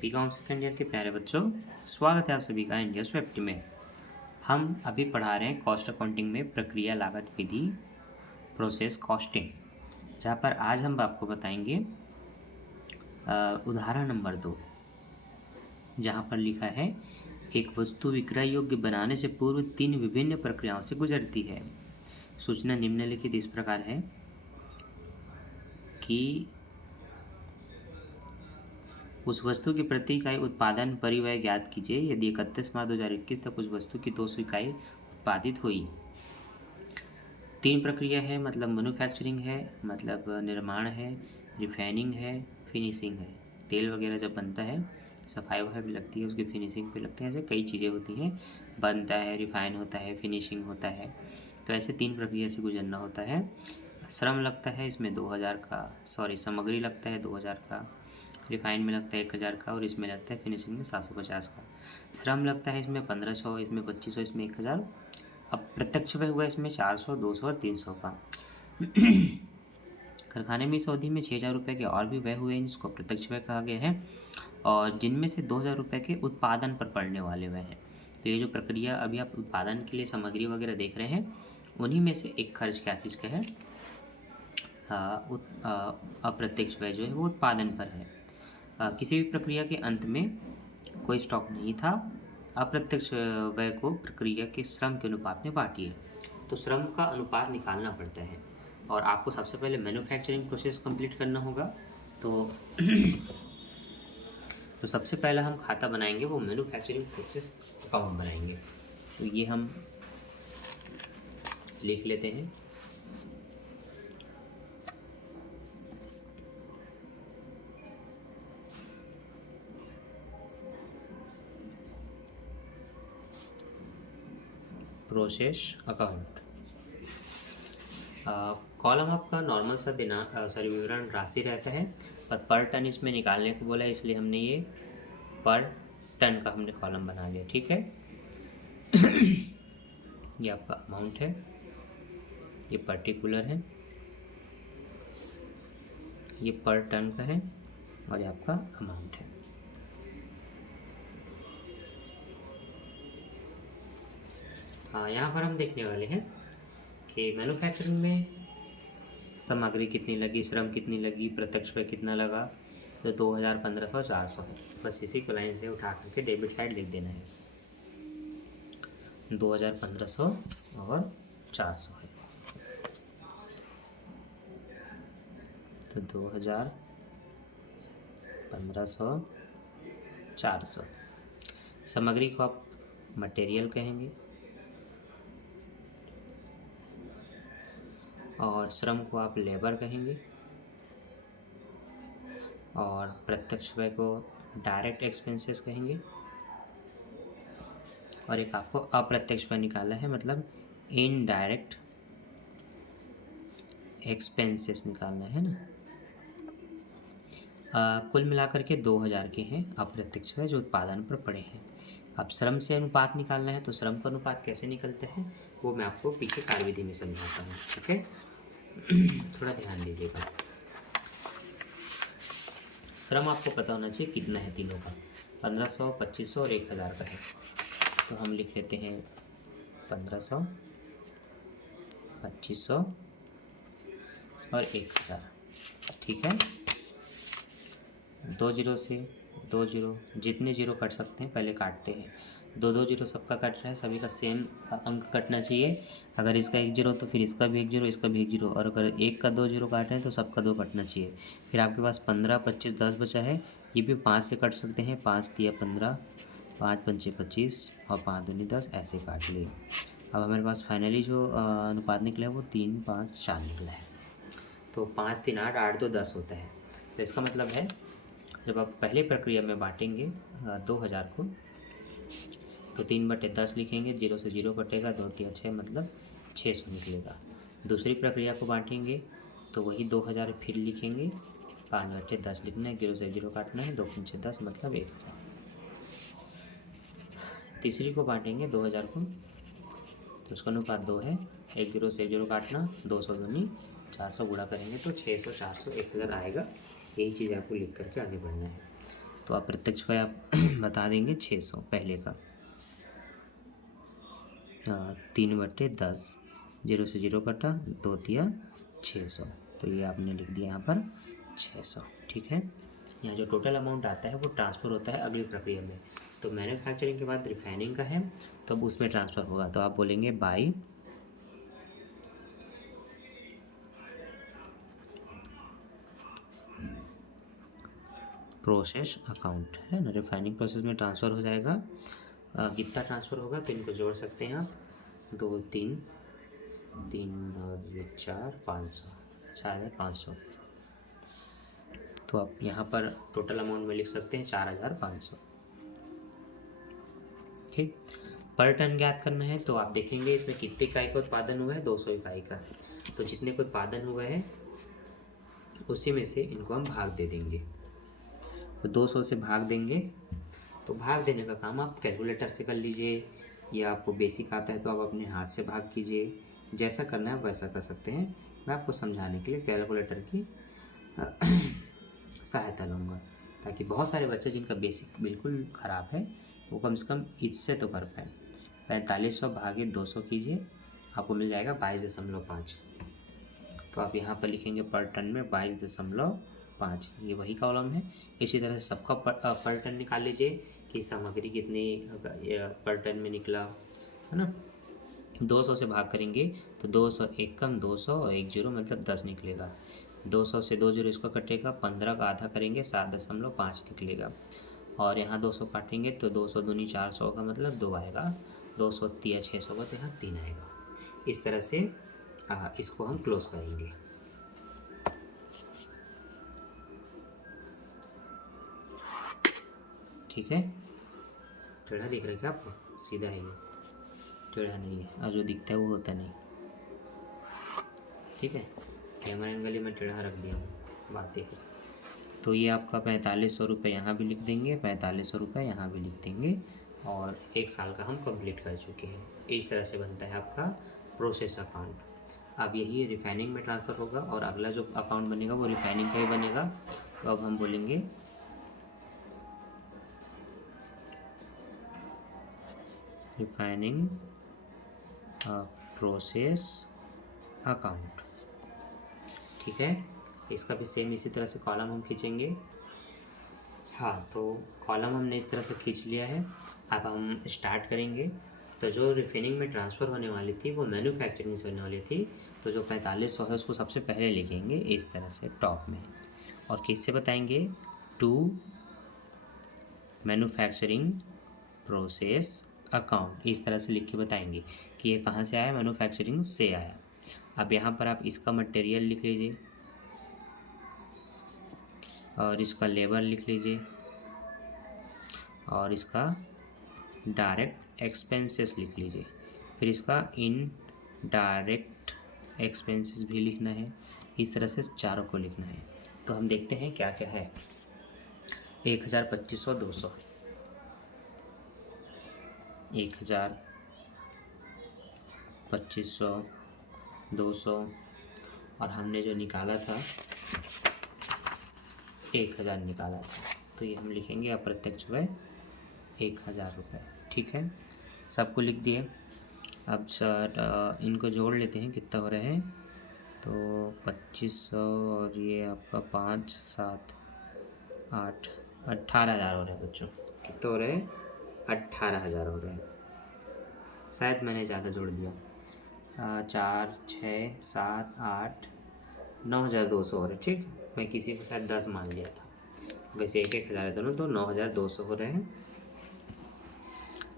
BCom second year के प्यारे बच्चों, स्वागत है आप सभी का इंडिया स्वेप्ट में। हम अभी पढ़ा रहे हैं कॉस्ट अकाउंटिंग में प्रक्रिया लागत विधि, प्रोसेस कॉस्टिंग, जहाँ पर आज हम आपको बताएंगे उदाहरण नंबर 2, जहाँ पर लिखा है एक वस्तु विक्रय योग्य बनाने से पूर्व 3 विभिन्न प्रक्रियाओं से गुजरती है। सूचना निम्नलिखित इस प्रकार है कि उस वस्तु की प्रति इकाई उत्पादन परिव्यय ज्ञात कीजिए यदि 31 मार्च 2021 तक उस वस्तु की 200 इकाई उत्पादित हुई। 3 प्रक्रिया है, मतलब मैन्युफैक्चरिंग है, मतलब निर्माण है, रिफाइनिंग है, फिनिशिंग है। तेल वगैरह जब बनता है, सफाई वफाई भी लगती है, उसकी फिनिशिंग पे लगते हैं। ऐसे कई चीज़ें होती हैं, बनता है, रिफाइन होता है, फिनिशिंग होता है। तो ऐसे 3 प्रक्रिया से गुजरना होता है। श्रम लगता है इसमें 2000 का, सामग्री लगता है 2000 का, रिफाइन में लगता है 1000 का, और इसमें लगता है फिनिशिंग में 750 का। श्रम लगता है इसमें 1500, इसमें 2500, इसमें 1000। अब प्रत्यक्ष व्यय हुआ इसमें 400, 200 और 300 का। कारखाने में इस अवधि में 6000 रुपये के और भी व्यय हुए हैं, जिसको प्रत्यक्ष व्यय कहा गया है, और जिनमें से 2000 रुपये के उत्पादन पर पड़ने वाले व्यय हैं। तो ये जो प्रक्रिया अभी आप उत्पादन के लिए सामग्री वगैरह देख रहे हैं, उन्हीं में से एक खर्च क्या चीज़ का है, अप्रत्यक्ष व्यय जो है वो उत्पादन पर है। किसी भी प्रक्रिया के अंत में कोई स्टॉक नहीं था। अप्रत्यक्ष व्यय को प्रक्रिया के श्रम के अनुपात में बांटिए। तो श्रम का अनुपात निकालना पड़ता है, और आपको सबसे पहले मैन्युफैक्चरिंग प्रोसेस कंप्लीट करना होगा। तो सबसे पहला हम खाता बनाएंगे, वो मैन्युफैक्चरिंग प्रोसेस अकाउंट बनाएंगे। तो ये हम लिख लेते हैं। Process account. कॉलम आपका नॉर्मल सा विवरण राशि रहता है, पर टन इसमें निकालने को बोला है, इसलिए हमने ये पर टन का हमने कॉलम बना लिया। ठीक है। ये आपका अमाउंट है, ये पर्टिकुलर है, ये पर टन का है, और ये आपका अमाउंट है। हाँ, यहाँ पर हम देखने वाले हैं कि मैन्युफैक्चरिंग में सामग्री कितनी लगी, श्रम कितनी लगी, प्रत्यक्ष व्यय कितना लगा। तो 2000, 1500, 400 है। बस इसी को लाइन से उठा करके डेबिट साइड लिख देना है। 2000, 1500 और 400 है। तो 2000, 1500, 400। सामग्री को आप मटेरियल कहेंगे, और श्रम को आप लेबर कहेंगे, और प्रत्यक्ष व्यय को डायरेक्ट एक्सपेंसेस कहेंगे, और एक आपको अप्रत्यक्ष व्यय निकालना है, मतलब इनडायरेक्ट एक्सपेंसेस निकालना है ना। कुल मिलाकर के 2000 के हैं अप्रत्यक्ष व्यय जो उत्पादन पर पड़े हैं। अब श्रम से अनुपात निकालना है, तो श्रम का अनुपात कैसे निकलता है वो मैं आपको पीछे कार्यविधि में समझाता हूँ। ठीक है। थोड़ा ध्यान दीजिएगा। श्रम आपको पता होना चाहिए कितना है तीनों का, 1500, 2500 और 1000 का है। तो हम लिख लेते हैं 1500, 2500 और 1000। ठीक है। 2 जीरो से 2 जीरो, जितने जीरो कट सकते हैं पहले काटते हैं। 2 जीरो सबका कट रहा है, सभी का सेम अंक कटना चाहिए। अगर इसका 1 जीरो तो फिर इसका भी 1 जीरो, इसका भी 1 जीरो, और अगर एक का 2 जीरो काट रहे हैं तो सबका 2 कटना चाहिए। फिर आपके पास 15, 25, 10 बचा है। ये भी 5 से कट सकते हैं। 5 तिया 15, 5 पंचे 25 और 5 दूनी 10, ऐसे काट लिए। अब हमारे पास फाइनली जो अनुपात निकला है वो 3, 5, 4 निकला है। तो 5, 3, 8, 8, 2, 10 होता है। तो इसका मतलब है जब आप पहले प्रक्रिया में बांटेंगे 2000 को, तो 3/10 लिखेंगे, 0 से 0 कटेगा, 2 तिया 6, मतलब 600 निकलेगा। दूसरी प्रक्रिया को बांटेंगे तो वही 2000 फिर लिखेंगे, 5/10 लिखना है, 0 से 0 काटना है, 2 पंचे 10, मतलब 1000। तीसरी को बांटेंगे 2000 को, तो उसका अनुपात 2 है, 1 0 से 0 काटना, 200 दूनी 400 गुणा करेंगे तो 600, 400, 1000 आएगा। यही चीज़ आपको लिख करके आगे बढ़ना है। तो आप प्रत्यक्ष व्यय आप बता देंगे 600 पहले का, 3/10, 0 से 0 कटा, 2 तिया 600, तो ये आपने लिख दिया यहाँ पर 600। ठीक है, यहाँ जो टोटल अमाउंट आता है वो ट्रांसफ़र होता है अगली प्रक्रिया में। तो मैन्युफैक्चरिंग के बाद रिफाइनिंग का है, तो अब उसमें ट्रांसफ़र होगा। तो आप बोलेंगे बाई प्रोसेस अकाउंट, है ना। रिफाइनिंग प्रोसेस में ट्रांसफ़र हो जाएगा। कितना ट्रांसफ़र होगा तो इनको जोड़ सकते हैं आप, 2, 3, 3 और 4, 500, 4500। तो आप यहाँ पर टोटल अमाउंट में लिख सकते हैं 4500। ठीक, पर टन ज्ञात करना है तो आप देखेंगे इसमें कितने इकाई का उत्पादन हुआ है, 200 इकाई का। तो जितने का उत्पादन हुआ है उसी में से इनको हम भाग दे देंगे। तो 200 से भाग देंगे, तो भाग देने का काम आप कैलकुलेटर से कर लीजिए, या आपको बेसिक आता है तो आप अपने हाथ से भाग कीजिए। जैसा करना है वैसा कर सकते हैं। मैं आपको समझाने के लिए कैलकुलेटर की सहायता लूँगा, ताकि बहुत सारे बच्चे जिनका बेसिक बिल्कुल ख़राब है वो कम से कम इससे तो कर पाए। 4500 भागे 200 कीजिए, आपको मिल जाएगा 22.5। तो आप यहाँ पर लिखेंगे पर टन में 22.5, ये वही कॉलम है। इसी तरह से सबका पर टन निकाल लीजिए कि सामग्री कितनी पर टन में निकला, है ना। 200 से भाग करेंगे तो 200 एक कम 200 और 1 0 मतलब 10 निकलेगा। 200 से 2 0 इसको कटेगा, 15 का आधा करेंगे 7.5 निकलेगा। और यहाँ 200 काटेंगे तो 200 दूनी 400 का मतलब 2 आएगा, 200 तिया 600 का तो यहाँ 3 आएगा। इस तरह से इसको हम क्लोज करेंगे। ठीक है, टेढ़ा दिख रहा है क्या आपको? सीधा है ये, टेढ़ा नहीं है, और जो दिखता है वो होता नहीं। ठीक है, कैमरा एंगल में टेढ़ा रख दिया हूँ, बातें। तो ये आपका 4500 रुपये यहाँ भी लिख देंगे, 4500 रुपये यहाँ भी लिख देंगे, और 1 साल का हम कंप्लीट कर चुके हैं। इस तरह से बनता है आपका प्रोसेस अकाउंट। अब यही रिफाइनिंग में ट्रांसफ़र होगा, और अगला जो अकाउंट बनेगा वो रिफाइनिंग का ही बनेगा। तो अब हम बोलेंगे रिफाइनिंग प्रोसेस अकाउंट। ठीक है, इसका भी सेम इसी तरह से कॉलम हम खींचेंगे। हाँ, तो कॉलम हमने इस तरह से खींच लिया है। अब हम स्टार्ट करेंगे। तो जो रिफाइनिंग में ट्रांसफ़र होने वाली थी वो मैन्युफैक्चरिंग से होने वाली थी, तो जो 4500 है उसको सबसे पहले लिखेंगे इस तरह से टॉप में, और किससे बताएंगे, टू मैन्युफैक्चरिंग प्रोसेस अकाउंट, इस तरह से लिख के बताएंगे कि ये कहाँ से आया, मैन्युफैक्चरिंग से आया। अब यहाँ पर आप इसका मटेरियल लिख लीजिए, और इसका लेबर लिख लीजिए, और इसका डायरेक्ट एक्सपेंसेस लिख लीजिए, फिर इसका इनडायरेक्ट एक्सपेंसेस भी लिखना है। इस तरह से चारों को लिखना है। तो हम देखते हैं क्या क्या है। 1000, 2500, 200, 1000, 2500, 200, और हमने जो निकाला था 1000 निकाला था, तो ये हम लिखेंगे अप्रत्यक्ष व्यय 1000 रुपये। ठीक है, सबको लिख दिए। अब सर इनको जोड़ लेते हैं, कितना हो रहे हैं, तो 2500 और ये आपका 5, 7, 8, 18,000 हो रहे हैं बच्चों। कितना हो रहे हैं, 18,000 हो रहे हैं। शायद मैंने ज़्यादा जोड़ दिया। 4, 6, 7, 8, 9,200 हो रहे। ठीक, मैं किसी को शायद 10 मान लिया था, वैसे 1,000 है दोनों, तो 9,200 हो रहे हैं।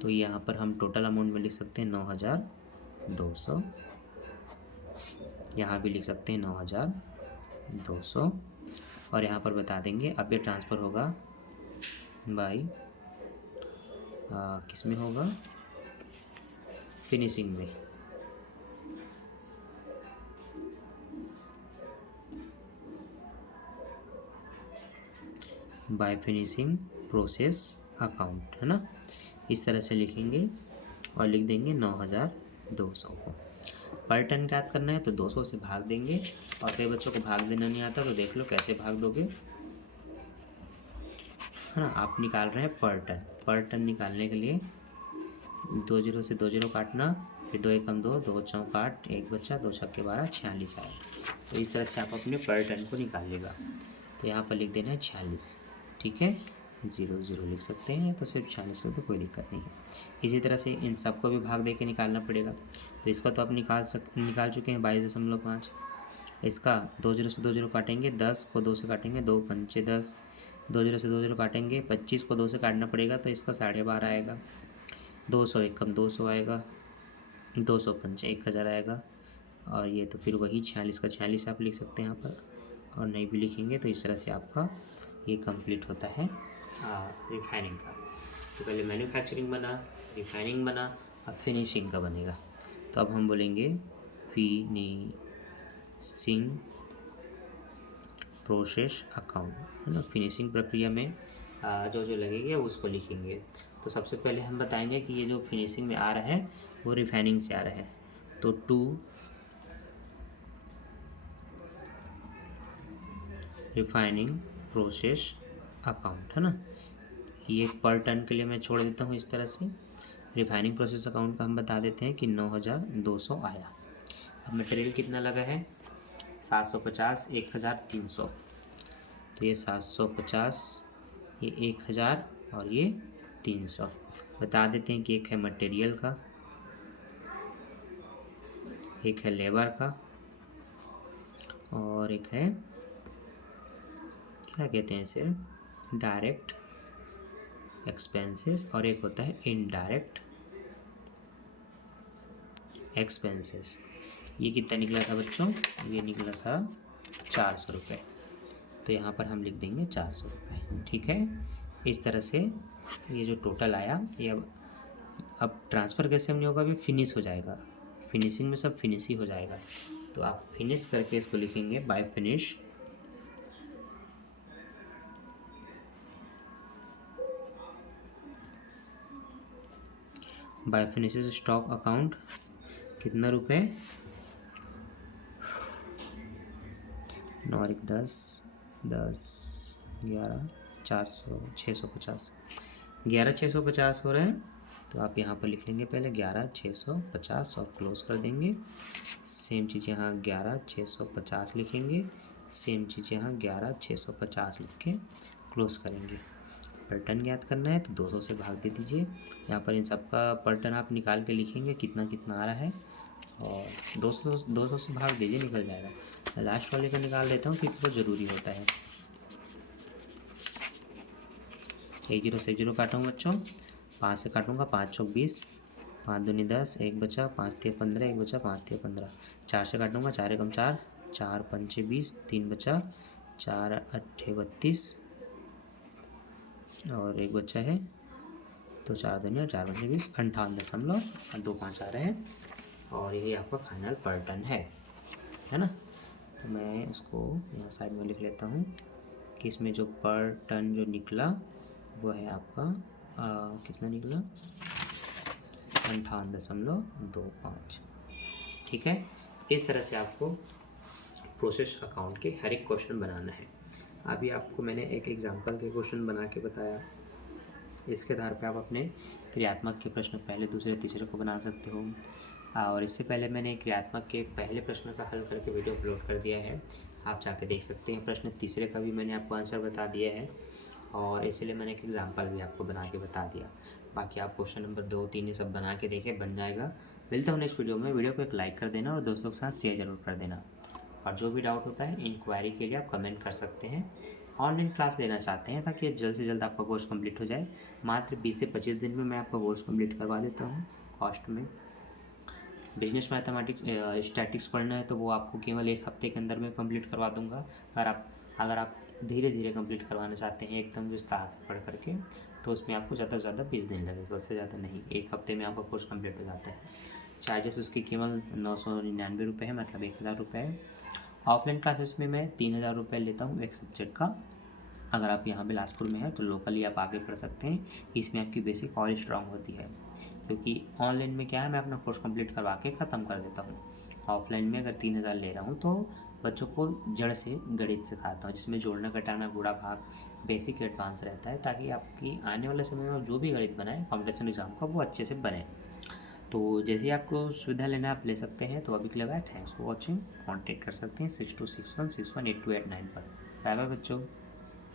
तो यहाँ पर हम टोटल अमाउंट में लिख सकते हैं 9,200, यहाँ भी लिख सकते हैं 9,200, और यहाँ पर बता देंगे अब ये ट्रांसफ़र होगा बाई किस में होगा, फिनिशिंग में। बाय फिनिशिंग प्रोसेस अकाउंट, है ना। इस तरह से लिखेंगे और लिख देंगे 9,200 को। पर टन ज्ञात करना है तो 200 से भाग देंगे, और कई बच्चों को भाग देना नहीं आता तो देख लो कैसे भाग दोगे, है ना। आप निकाल रहे हैं पर टन निकालने के लिए 2 जीरो से 2 जीरो काटना, फिर 2 एकम 2, 2 चौक 8, 1 बच्चा, 2 छक्के 12, 46 आया। तो इस तरह से आप अपने पर टन को निकालिएगा। तो यहाँ पर लिख देना है 46, ठीक है, 0 0 लिख सकते हैं, तो सिर्फ 46 लिख तो कोई दिक्कत नहीं है। इसी तरह से इन सबको भी भाग दे के निकालना पड़ेगा। तो इसका तो आप निकाल चुके हैं 22.5। इसका 2 जीरो से 2 जीरो काटेंगे, 10 को 2 से काटेंगे, 2 पंचे 10, 2 जीरो से 2 जीरो काटेंगे, 25 को 2 से काटना पड़ेगा तो इसका 12.5 आएगा, 200 एकम 200 आएगा, 200 पंचे 1000 आएगा, और ये तो फिर वही 46 का 46 आप लिख सकते हैं यहाँ पर, और नहीं भी लिखेंगे तो इस तरह से आपका ये कंप्लीट होता है रिफाइनिंग का। तो पहले मैन्युफैक्चरिंग बना, रिफाइनिंग बना, अब फिनिशिंग का बनेगा। तो अब हम बोलेंगे फिनिशिंग प्रोसेस अकाउंट, है ना। फिनिशिंग प्रक्रिया में जो जो लगेगा उसको लिखेंगे। तो सबसे पहले हम बताएंगे कि ये जो फिनिशिंग में आ रहा है वो रिफाइनिंग से आ रहा है। तो टू रिफाइनिंग प्रोसेस अकाउंट, है ना। ये पर टन के लिए मैं छोड़ देता हूँ इस तरह से। रिफाइनिंग प्रोसेस अकाउंट का हम बता देते हैं कि 9200 आया। अब मटेरियल कितना लगा है 750, 1300, तो ये 750, ये 1000 और ये 300। बता देते हैं कि एक है मटेरियल का, एक है लेबर का, और एक है क्या कहते हैं इसे डायरेक्ट एक्सपेंसेस, और एक होता है इनडायरेक्ट एक्सपेंसेस। ये कितना निकला था बच्चों, ये निकला था 400 रुपये। तो यहाँ पर हम लिख देंगे 400 रुपये, ठीक है। इस तरह से ये जो टोटल आया ये अब ट्रांसफ़र कैसे हम नहीं होगा, अभी फिनिश हो जाएगा। फिनिशिंग में सब फिनिश ही हो जाएगा। तो आप फिनिश करके इसको लिखेंगे by finish, by finishes stock account कितना रुपए 9 और 10 10 11 400 650 11,650 हो रहे हैं। तो आप यहाँ पर लिख लेंगे पहले 11,650 और क्लोज कर देंगे। सेम चीज़ यहाँ 11,650 लिखेंगे, सेम चीज़ यहाँ 11,650 लिख के क्लोज करेंगे। पर टन ज्ञात करना है तो 200 से भाग दे दीजिए। यहाँ पर इन सब का पर टन आप निकाल के लिखेंगे कितना कितना आ रहा है, और 200 से भाग दीजिए, निकल जाएगा। मैं लास्ट वाले का निकाल देता हूँ क्योंकि वो ज़रूरी होता है। 1 जीरो से 1 जीरो काटूँगा बच्चों, 5 से काटूँगा, 5 चौक 20, 5 दूनी 10, 1 बचा, 5 तिया 15, 1 बचा, 5 तिया 15, 4 से काटूँगा, 4 एकम 4, 4 पंचे 20, 3 बचा, 4 अट्ठे 32 और 1 बच्चा है, तो 4 दुनिया 4 पंचे 20, 58.25 आ रहे हैं। और यही आपका फाइनल पर टन है ना। तो मैं उसको यहाँ साइड में लिख लेता हूँ कि इसमें जो पर टन जो निकला वो है आपका कितना निकला 58.25, ठीक है। इस तरह से आपको प्रोसेस अकाउंट के हर एक क्वेश्चन बनाना है। अभी आपको मैंने एक एग्जांपल के क्वेश्चन बना के बताया, इसके आधार पे आप अपने क्रियात्मक के प्रश्न पहले दूसरे तीसरे को बना सकते हो। और इससे पहले मैंने क्रियात्मक के पहले प्रश्न का हल करके वीडियो अपलोड कर दिया है, आप जाके देख सकते हैं। प्रश्न तीसरे का भी मैंने आपको आंसर बता दिया है, और इसीलिए मैंने एक एग्जांपल भी आपको बना के बता दिया। बाकी आप क्वेश्चन नंबर 2, 3 ये सब बना के देखें, बन जाएगा। मिलता हूँ नेक्स्ट वीडियो में। वीडियो को एक लाइक कर देना और दोस्तों के साथ शेयर जरूर कर देना। और जो भी डाउट होता है इंक्वायरी के लिए आप कमेंट कर सकते हैं। ऑनलाइन क्लास लेना चाहते हैं ताकि जल्द से जल्द आपका कोर्स कंप्लीट हो जाए, मात्र 20 से 25 दिन में मैं आपका कोर्स कंप्लीट करवा देता हूँ कॉस्ट में। बिजनेस मैथमेटिक्स स्टैटिक्स पढ़ना है तो वो आपको केवल 1 हफ्ते के अंदर में कंप्लीट करवा दूंगा। अगर आप धीरे धीरे कंप्लीट करवाना चाहते हैं एकदम विस्तार से पढ़ करके, तो उसमें आपको ज़्यादा से ज़्यादा 20 दिन लगेगा, उससे ज़्यादा नहीं। 1 हफ्ते में आपका कोर्स कंप्लीट हो जाता है। चार्जेस उसके केवल 999 रुपये है, मतलब 1000 रुपये है। ऑफलाइन क्लासेस में मैं 3000 रुपये लेता हूँ एक सब्जेक्ट का। अगर आप यहाँ बिलासपुर में हैं तो लोकली आप आगे पढ़ सकते हैं, इसमें आपकी बेसिक और स्ट्रांग होती है। क्योंकि ऑनलाइन में क्या है, मैं अपना कोर्स कंप्लीट करवा के ख़त्म कर देता हूँ। ऑफलाइन में अगर 3,000 ले रहा हूँ तो बच्चों को जड़ से गणित सिखाता हूँ, जिसमें जोड़ना घटाना गुणा भाग बेसिक एडवांस रहता है, ताकि आपकी आने वाले समय में जो भी गणित बनाए कॉम्पिटिशन एग्जाम का वो अच्छे से बने। तो जैसे ही आपको सुविधा लेना आप ले सकते हैं। तो अभी के लिए bye, thanks for watching. Contact कर सकते हैं 6261618289 पर। बाय बाय बच्चों।